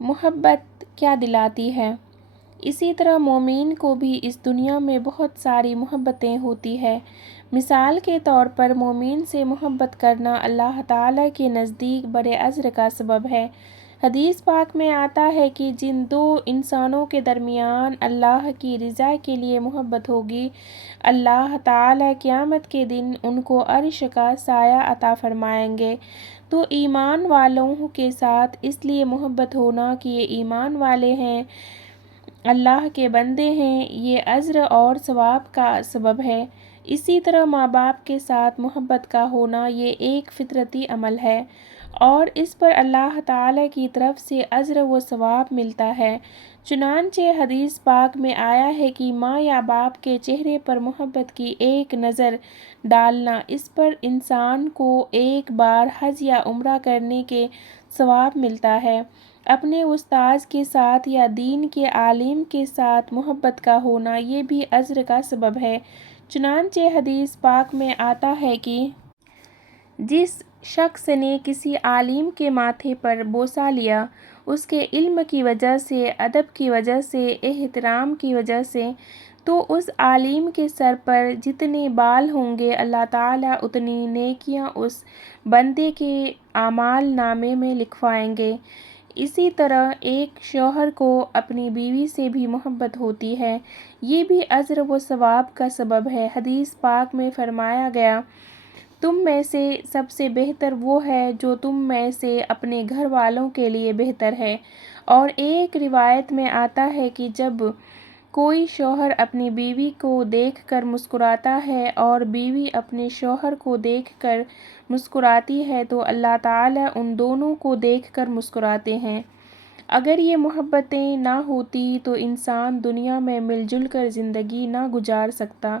محبت کیا دلاتی ہے۔ اسی طرح مومن کو بھی اس دنیا میں بہت ساری محبتیں ہوتی ہیں۔ مثال کے طور پر مومن سے محبت کرنا اللہ تعالیٰ کے نزدیک بڑے اجر کا سبب ہے۔ حدیث پاک میں آتا ہے کہ جن دو انسانوں کے درمیان اللہ کی رضا کے لیے محبت ہوگی، اللہ تعالیٰ قیامت کے دن ان کو عرش کا سایہ عطا فرمائیں گے۔ تو ایمان والوں کے ساتھ اس لیے محبت ہونا کہ یہ ایمان والے ہیں، اللہ کے بندے ہیں، یہ اجر اور ثواب کا سبب ہے۔ اسی طرح ماں باپ کے ساتھ محبت کا ہونا یہ ایک فطرتی عمل ہے اور اس پر اللہ تعالیٰ کی طرف سے اجر و ثواب ملتا ہے۔ چنانچہ حدیث پاک میں آیا ہے کہ ماں یا باپ کے چہرے پر محبت کی ایک نظر ڈالنا، اس پر انسان کو ایک بار حج یا عمرہ کرنے کے ثواب ملتا ہے۔ اپنے استاذ کے ساتھ یا دین کے عالم کے ساتھ محبت کا ہونا یہ بھی اجر کا سبب ہے۔ چنانچہ حدیث پاک میں آتا ہے کہ جس شخص نے کسی عالم کے ماتھے پر بوسہ لیا، اس کے علم کی وجہ سے، ادب کی وجہ سے، احترام کی وجہ سے، تو اس عالم کے سر پر جتنے بال ہوں گے اللہ تعالیٰ اتنی نیکیاں اس بندے کے اعمال نامے میں لکھوائیں گے۔ اسی طرح ایک شوہر کو اپنی بیوی سے بھی محبت ہوتی ہے، یہ بھی اجر و ثواب کا سبب ہے۔ حدیث پاک میں فرمایا گیا، تم میں سے سب سے بہتر وہ ہے جو تم میں سے اپنے گھر والوں کے لیے بہتر ہے۔ اور ایک روایت میں آتا ہے کہ جب کوئی شوہر اپنی بیوی کو دیکھ کر مسکراتا ہے اور بیوی اپنے شوہر کو دیکھ کر مسکراتی ہے تو اللہ تعالیٰ ان دونوں کو دیکھ کر مسکراتے ہیں۔ اگر یہ محبتیں نہ ہوتی تو انسان دنیا میں مل جل کر زندگی نہ گزار سکتا۔